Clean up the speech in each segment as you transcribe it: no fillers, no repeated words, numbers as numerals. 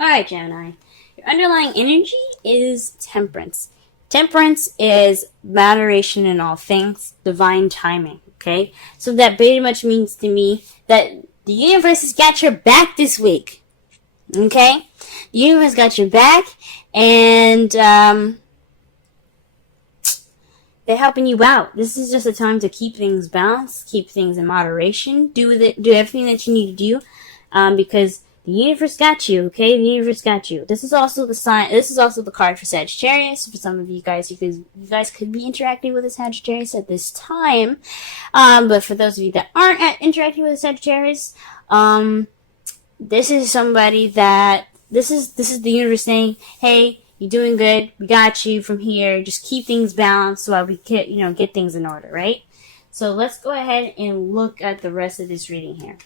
Alright, Gemini. Your underlying energy is temperance. Temperance is moderation in all things, divine timing, okay? So that pretty much means to me that the universe has got your back this week, okay? The universe got your back, and they're helping you out. This is just a time to keep things balanced, keep things in moderation, do everything that you need to do, because the universe got you, okay? The universe got you. This is also the sign. This is also the card for Sagittarius. For some of you guys, you guys could be interacting with a Sagittarius at this time. But for those of you that aren't interacting with a Sagittarius, this is somebody that this is the universe saying, "Hey, you're doing good. We got you from here. Just keep things balanced while we get things in order, right?" So let's go ahead and look at the rest of this reading here.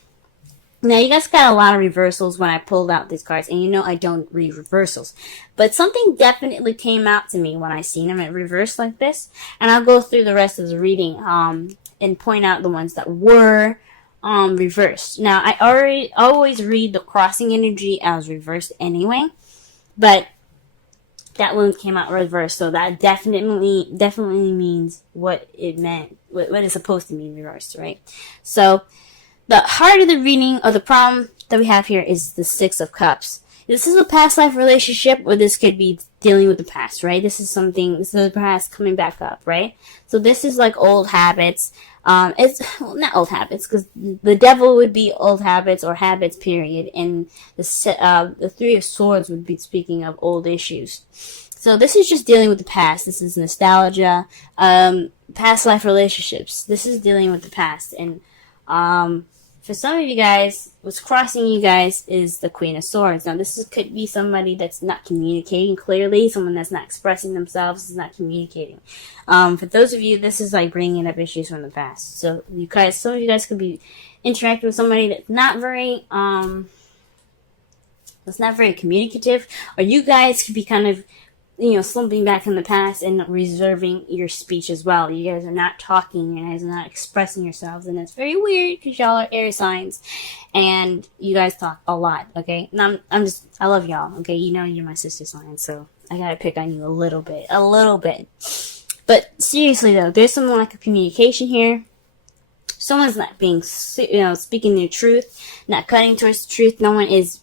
Now, you guys got a lot of reversals when I pulled out these cards, and you know I don't read reversals. But something definitely came out to me when I seen them in reverse like this, and I'll go through the rest of the reading and point out the ones that were reversed. Now, I always read the crossing energy as reversed anyway, but that one came out reversed, so that definitely means what it meant, what it's supposed to mean reversed, right? So the heart of the reading, or the problem that we have here, is the Six of Cups. This is a past life relationship, or this could be dealing with the past, right? This is the past coming back up, right? So this is like old habits. Not old habits, because the devil would be old habits or habits, period. And the Three of Swords would be speaking of old issues. So this is just dealing with the past. This is nostalgia, past life relationships. This is dealing with the past. And for some of you guys, what's crossing you guys is the Queen of Swords. Now, could be somebody that's not communicating clearly, someone that's not expressing themselves, is not communicating. For those of you, this is like bringing up issues from the past. So some of you guys could be interacting with somebody that's not very communicative, or you guys could be kind of slumping back in the past and reserving your speech as well. You guys are not talking, you guys are not expressing yourselves, and it's very weird because y'all are air signs and you guys talk a lot, okay? And I love y'all, okay? You know you're my sister sign, so I gotta pick on you a little bit. But seriously though, there's some lack of communication here. Someone's not being, speaking their truth, not cutting towards the truth. No one is,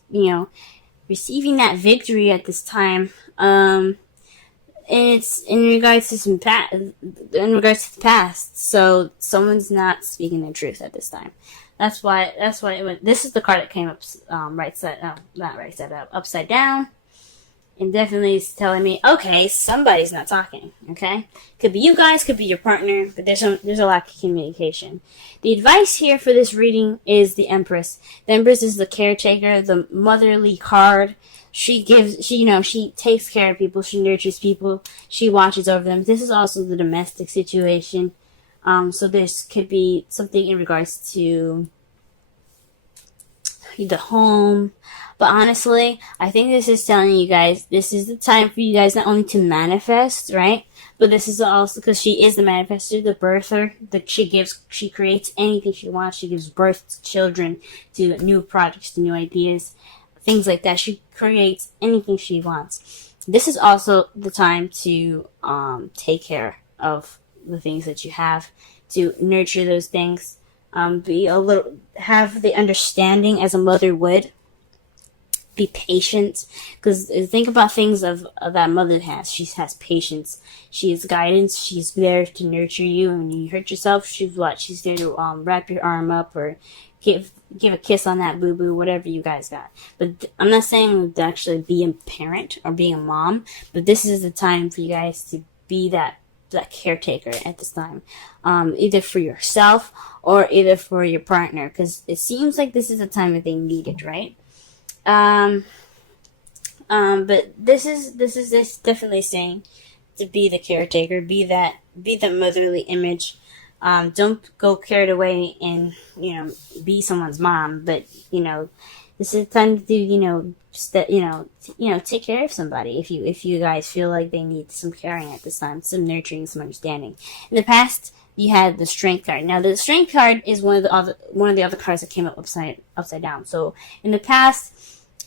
receiving that victory at this time. And it's in regards to the past. So someone's not speaking the truth at this time. That's why this is the card that came up upside down. And definitely is telling me, okay, somebody's not talking, okay? Could be you guys, could be your partner, but there's a lack of communication. The advice here for this reading is the Empress. The Empress is the caretaker, the motherly card. She takes care of people, she nurtures people, she watches over them. This is also the domestic situation. So this could be something in regards to the home. But honestly, I think this is telling you guys, this is the time for you guys not only to manifest, right? But this is also because she is the manifester, the birther, that she creates anything she wants. She gives birth to children, to new projects, to new ideas, things like that. She creates anything she wants. This is also the time to take care of the things that you have, to nurture those things, have the understanding as a mother would. Be patient, because think about things of that mother has. She has patience. She has guidance. She's there to nurture you. And when you hurt yourself, she's there to wrap your arm up or give a kiss on that boo boo, whatever you guys got. But I'm not saying to actually be a parent or being a mom, but this is the time for you guys to be that caretaker at this time, either for yourself or either for your partner, because it seems like this is a time that they need it, right? But this is definitely saying to be the caretaker, be that motherly image. Don't go carried away and, be someone's mom, but, this is time to, take care of somebody if you guys feel like they need some caring at this time, some nurturing, some understanding. In the past, you had the Strength card. Now, the Strength card is one of the other cards that came up upside down. So, in the past,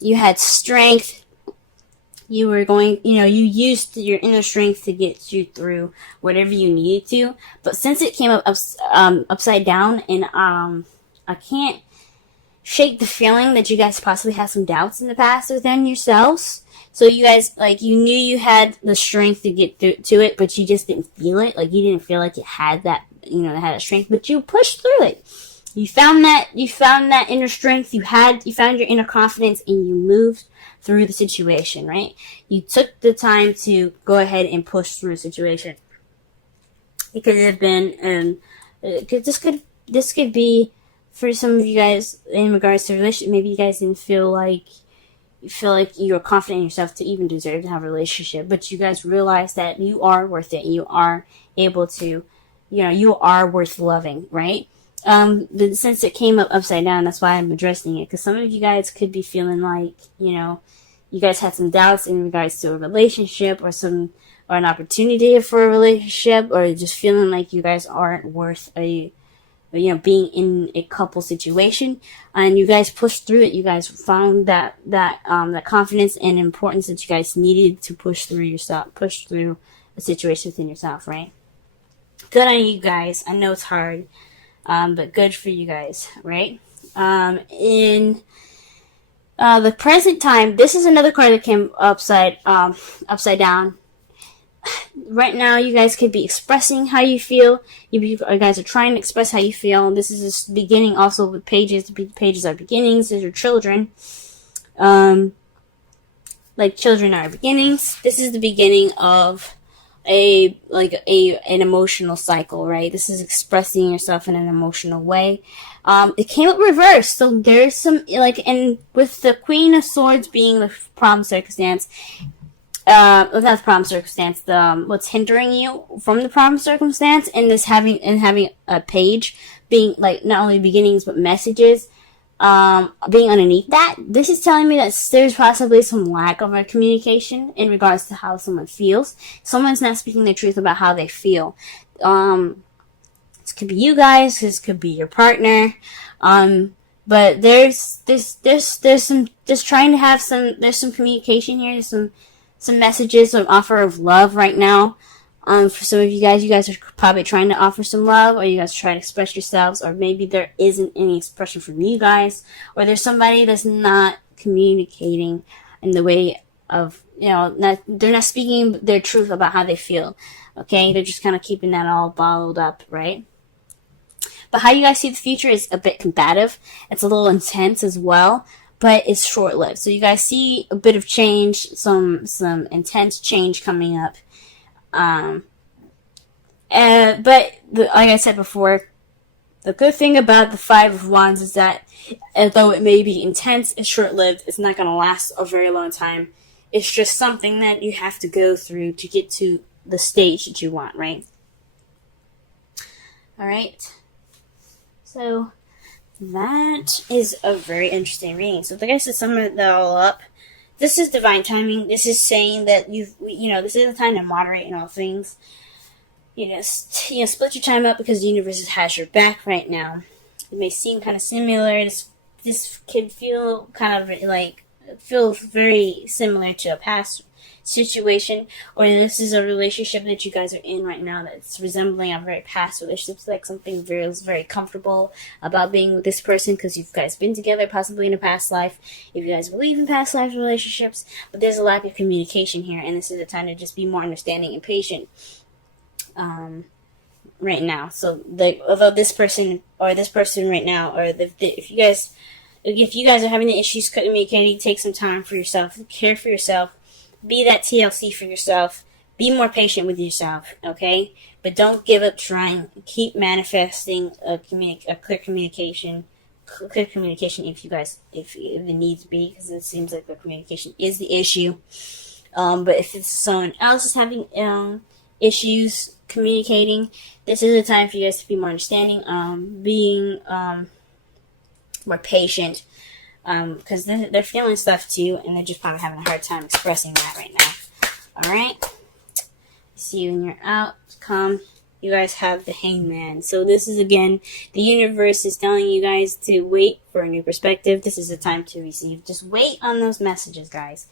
you had strength. You were going, you used your inner strength to get you through whatever you needed to. But since it came up upside down, and I can't shake the feeling that you guys possibly had some doubts in the past within yourselves. So you guys, you knew you had the strength to get to it, but you just didn't feel it. You didn't feel like it had that, it had that strength, but you pushed through it. You found that inner strength. You found your inner confidence, and you moved through the situation, right? You took the time to go ahead and push through a situation. It could have been, this could be for some of you guys in regards to relationship. Maybe you guys didn't feel like you were confident in yourself to even deserve to have a relationship, but you guys realize that you are worth it. You are able to, you are worth loving, right? But since it came up upside down, that's why I'm addressing it. Because some of you guys could be feeling like, you guys had some doubts in regards to a relationship or an opportunity for a relationship, or just feeling like you guys aren't worth being in a couple situation, and you guys pushed through it. You guys found that confidence and importance that you guys needed to push through a situation within yourself, right? Good on you guys. I know it's hard. But good for you guys, right? In the present time, this is another card that came upside down. Right now, you guys could be expressing how you feel. You guys are trying to express how you feel. This is just beginning also with pages. Pages are beginnings. These are children. Children are beginnings. This is the beginning of an emotional cycle, right? This is expressing yourself in an emotional way. It came up reversed, so there's some and with the Queen of Swords being the problem circumstance, not the problem circumstance, what's hindering you from the problem circumstance, and having a page being not only beginnings but messages being underneath that. This is telling me that there's possibly some lack of a communication in regards to how someone feels. Someone's not speaking the truth about how they feel. This could be you guys. This could be your partner. But there's some trying to have there's some communication here. There's some messages, some offer of love right now. For some of you guys are probably trying to offer some love, or you guys are trying to express yourselves, or maybe there isn't any expression from you guys, or there's somebody that's not communicating in the way of, they're not speaking their truth about how they feel, okay? They're just kind of keeping that all bottled up, right? But how you guys see the future is a bit combative. It's a little intense as well, but it's short-lived. So you guys see a bit of change, some intense change coming up. But like I said before, the good thing about the Five of Wands is that although it may be intense and short-lived, it's not going to last a very long time. It's just something that you have to go through to get to the stage that you want, right? Alright. So, that is a very interesting reading. So, like I said, sum it all up. This is divine timing. This is saying that this is the time to moderate in all things. Split your time up because the universe has your back right now. It may seem kind of similar. This could feel kind of feels very similar to a past situation, or this is a relationship that you guys are in right now that's resembling a very past relationship. It's like something very comfortable about being with this person because you guys been together possibly in a past life, if you guys believe in past life relationships. But there's a lack of communication here, and this is the time to just be more understanding and patient right now. So although this person right now, or if you guys are having the issues communicating, take some time for yourself, care for yourself. Be that TLC for yourself. Be more patient with yourself, okay? But don't give up trying. Keep manifesting a clear communication. Clear communication if it needs to be, because it seems like the communication is the issue. But if it's someone else is having issues communicating, this is the time for you guys to be more understanding, being more patient. Because they're feeling stuff too, and they're just probably having a hard time expressing that right now. Alright? See you when you're out. Come. you guys have the Hangman. So this is, again, the universe is telling you guys to wait for a new perspective. This is the time to receive. Just wait on those messages, guys.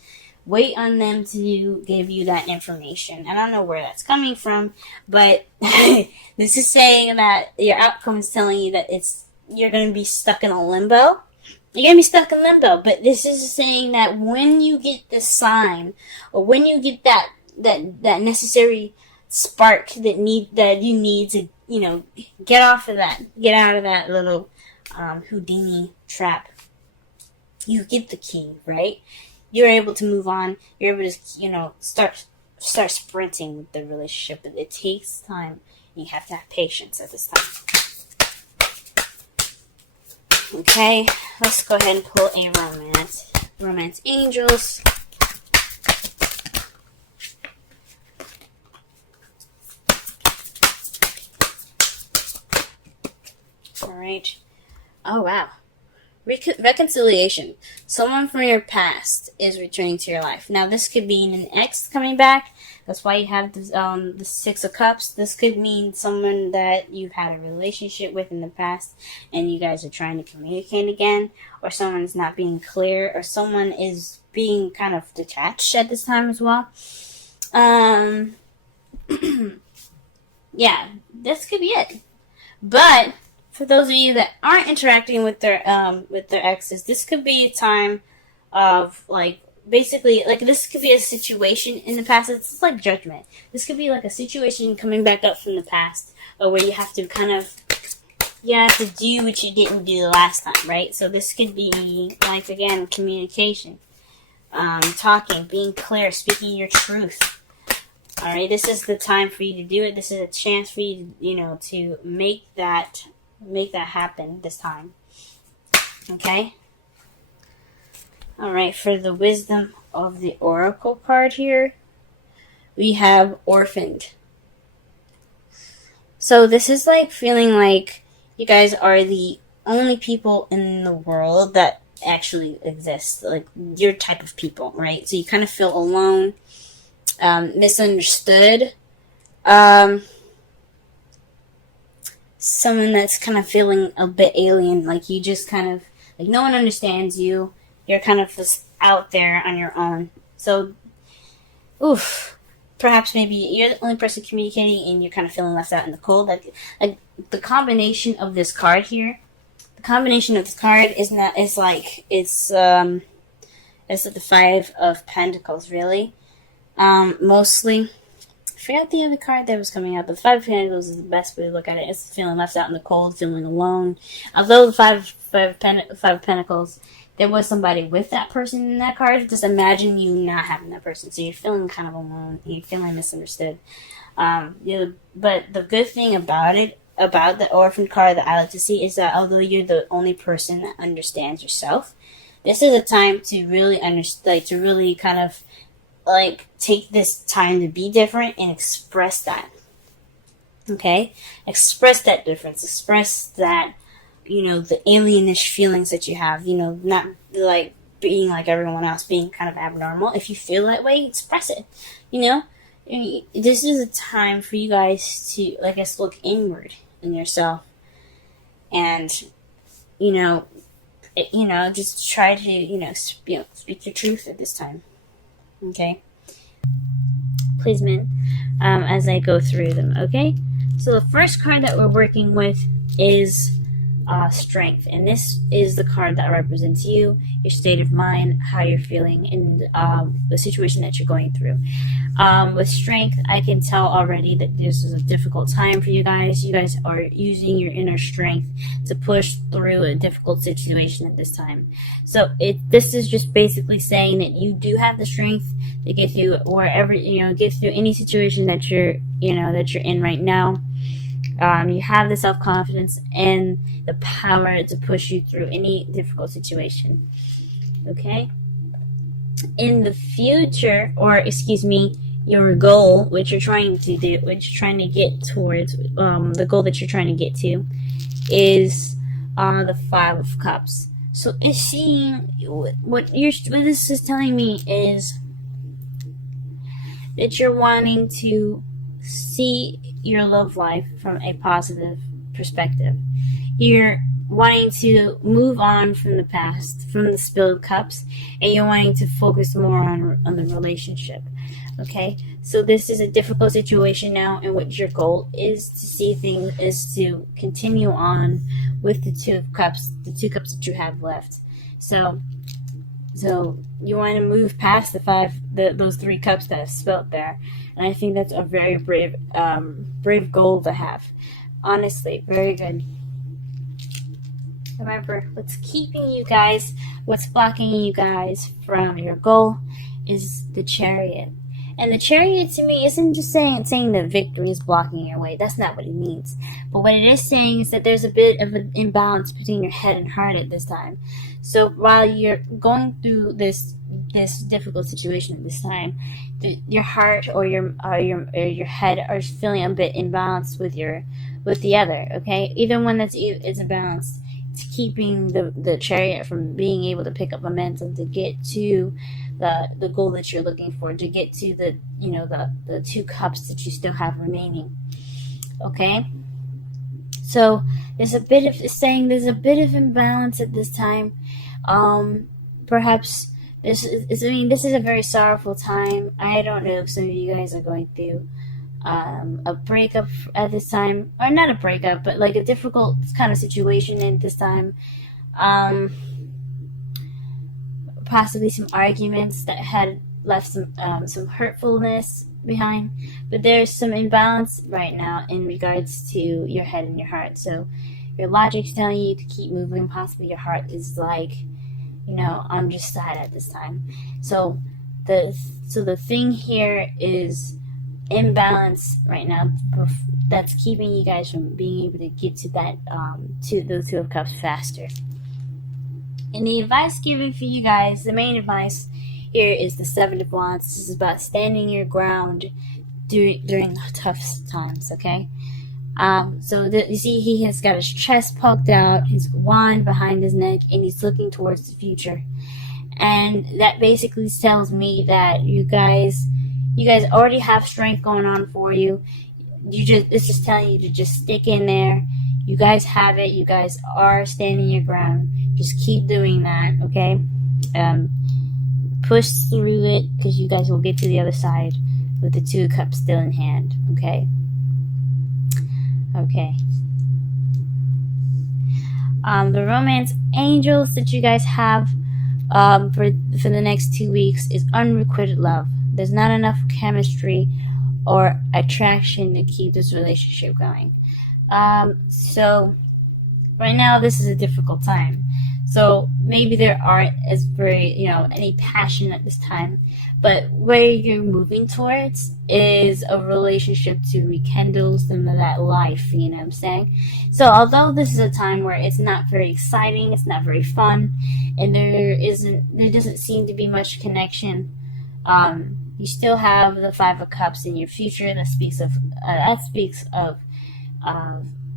Wait on them to give you that information. I don't know where that's coming from, but this is saying that your outcome is telling you that you're going to be stuck in a limbo. You're going to be stuck in limbo, but this is saying that when you get the sign, or when you get that necessary spark that you need to, get out of that little Houdini trap, you get the key, right? You're able to move on. You're able to, start sprinting with the relationship, but it takes time. You have to have patience at this time. Okay, let's go ahead and pull a romance angels. All right. Oh, wow. Reconciliation. Someone from your past is returning to your life. Now, this could mean an ex coming back. That's why you have the Six of Cups. This could mean someone that you've had a relationship with in the past and you guys are trying to communicate again, or someone's not being clear, or someone is being kind of detached at this time as well. Yeah, this could be it. But for those of you that aren't interacting with their exes, this could be a time of, basically, this could be a situation in the past. It's like judgment. This could be like a situation coming back up from the past, or where you have to do what you didn't do the last time, right? So this could be, again, communication, talking, being clear, speaking your truth. All right, this is the time for you to do it. This is a chance for you, to make that happen this time. Okay? Alright, for the wisdom of the Oracle card here, we have orphaned. So this is feeling like you guys are the only people in the world that actually exist. Your type of people, right? So you kind of feel alone, misunderstood. Someone that's kind of feeling a bit alien, you just kind of, no one understands you. You're kind of just out there on your own. So, perhaps maybe you're the only person communicating and you're kind of feeling left out in the cold. The combination of this card here, is the Five of Pentacles, really. Mostly. I forgot the other card that was coming out, but the Five of Pentacles is the best way to look at it. It's feeling left out in the cold, feeling alone. Although the Five of Pentacles, there was somebody with that person in that card. Just imagine you not having that person. So you're feeling kind of alone. You're feeling misunderstood. But the good thing about the orphan card that I like to see, is that although you're the only person that understands yourself, this is a time to really understand, to really kind of take this time to be different and express that. Okay? Express that difference. Express that, the alienish feelings that you have. Not being like everyone else, being kind of abnormal. If you feel that way, express it. This is a time for you guys to, look inward in yourself. And, just try to, speak your truth at this time. Okay, please, men, as I go through them. Okay, so the first card that we're working with is Strength, and this is the card that represents you, your state of mind, how you're feeling, and the situation that you're going through. With Strength, I can tell already that this is a difficult time for you guys. You guys are using your inner strength to push through a difficult situation at this time. So this is just basically saying that you do have the strength to get through wherever, get through any situation that you're in right now. You have the self-confidence and the power to push you through any difficult situation. Okay? In the future, your goal, which you're trying to get towards, the goal that you're trying to get to, is the Five of Cups. So it's seeing what this is telling me is that you're wanting to see your love life from a positive perspective. You're wanting to move on from the past, from the spilled cups, and you're wanting to focus more on the relationship. Okay, so this is a difficult situation now, and what your goal is to see things is to continue on with the two cups that you have left. So you want to move past those 3 cups that have spilt there, and I think that's a very brave goal to have. Honestly, very good. Remember, what's blocking you guys from your goal is the Chariot. And the Chariot to me isn't just saying that victory is blocking your way. That's not what it means. But what it is saying is that there's a bit of an imbalance between your head and heart at this time. So while you're going through this difficult situation at this time, your heart or your head are feeling a bit imbalanced with the other. Okay, even when it's imbalanced, it's keeping the Chariot from being able to pick up momentum to get to the goal that you're looking for, to get to the 2 cups that you still have remaining. Okay, so there's a bit of imbalance at this time. Perhaps this is a very sorrowful time. I don't know if some of you guys are going through a breakup at this time, or not a breakup, but like a difficult kind of situation at this time. Possibly some arguments that had left some hurtfulness behind, but there's some imbalance right now in regards to your head and your heart. So your logic's telling you to keep moving. Possibly your heart is like, I'm just sad at this time. So the thing here is imbalance right now that's keeping you guys from being able to get to that those 2 of Cups faster. And the advice given for you guys, the main advice here is the 7 of Wands. This is about standing your ground during tough times, okay? You see he has got his chest poked out, his wand behind his neck, and he's looking towards the future. And that basically tells me that you guys already have strength going on for you. It's just telling you to just stick in there. You guys have it. You guys are standing your ground. Just keep doing that, okay? Push through it, because you guys will get to the other side with the 2 cups still in hand, okay? Okay. The romance angels that you guys have for the next 2 weeks is unrequited love. There's not enough chemistry or attraction to keep this relationship going. So right now this is a difficult time. So maybe there aren't as very, any passion at this time, but where you're moving towards is a relationship to rekindle some of that life, you know what I'm saying? So although this is a time where it's not very exciting, it's not very fun, and there doesn't seem to be much connection, you still have the 5 of Cups in your future. That speaks of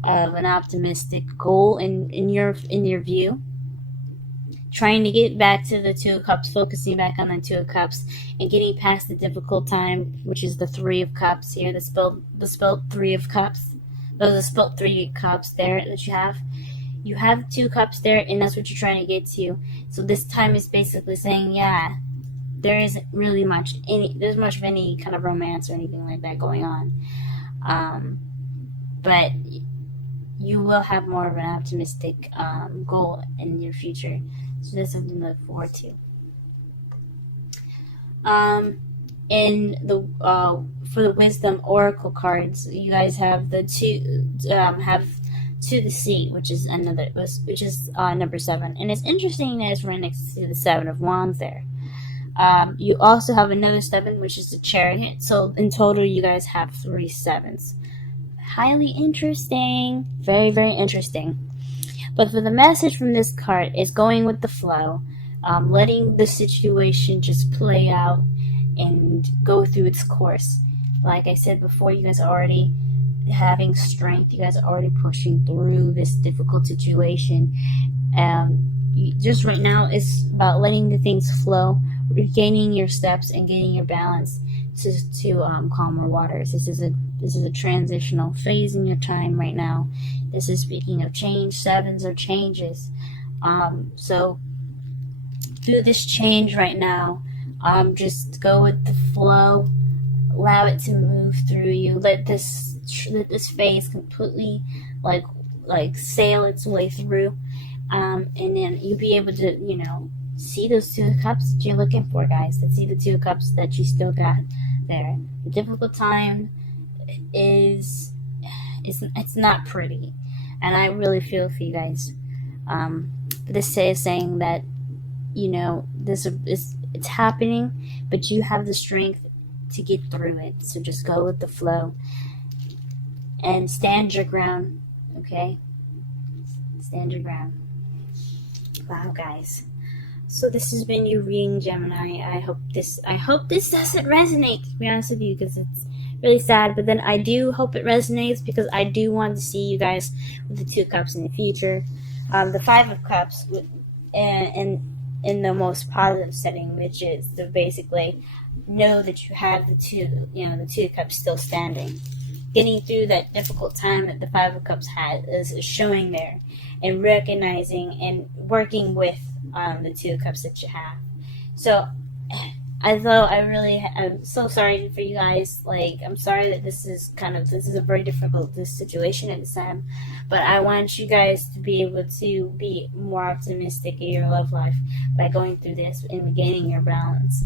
an optimistic goal in your view. Trying to get back to the 2 of Cups, focusing back on the 2 of Cups, and getting past the difficult time, which is the 3 of Cups here, the spelled 3 of Cups. Those are the spelled 3 Cups there that you have. You have 2 cups there, and that's what you're trying to get to. So this time is basically saying, yeah, there isn't really much of any kind of romance or anything like that going on. But you will have more of an optimistic goal in your future. So that's something to look forward to. For the Wisdom Oracle cards, you guys have the to the Sea, which is number 7, and it's interesting that it's right next to the 7 of Wands there. You also have another 7, which is the Chariot. So in total, you guys have 3 7s. Highly interesting, very, very interesting. But for the message from this card is going with the flow, letting the situation just play out and go through its course. Like I said before, you guys are already having strength. You guys are already pushing through this difficult situation. Just right now, it's about letting the things flow, regaining your steps and getting your balance calmer waters. This is a transitional phase in your time right now. This is speaking of change. Sevens are changes. So through this change right now, just go with the flow. Allow it to move through you. Let this phase completely like sail its way through, and then you'll be able to see those 2 of cups that you're looking for, guys. To see the 2 of cups that you still got there. The difficult time is it's not pretty, and I really feel for you guys. This is saying that this is it's happening, but you have the strength to get through it. So just go with the flow and stand your ground. Okay, stand your ground. Wow, guys. So this has been your reading, Gemini. I hope this doesn't resonate, to be honest with you, because it's really sad. But then I do hope it resonates, because I do want to see you guys with the 2 of cups in the future. The 5 of cups in the most positive setting, which is to basically know that you have the 2 of cups still standing. Getting through that difficult time that the 5 of cups had is showing there, and recognizing and working with the 2 of cups that you have. So I'm so sorry for you guys. Like, I'm sorry that this is a very difficult situation at this time, but I want you guys to be able to be more optimistic in your love life by going through this and regaining your balance.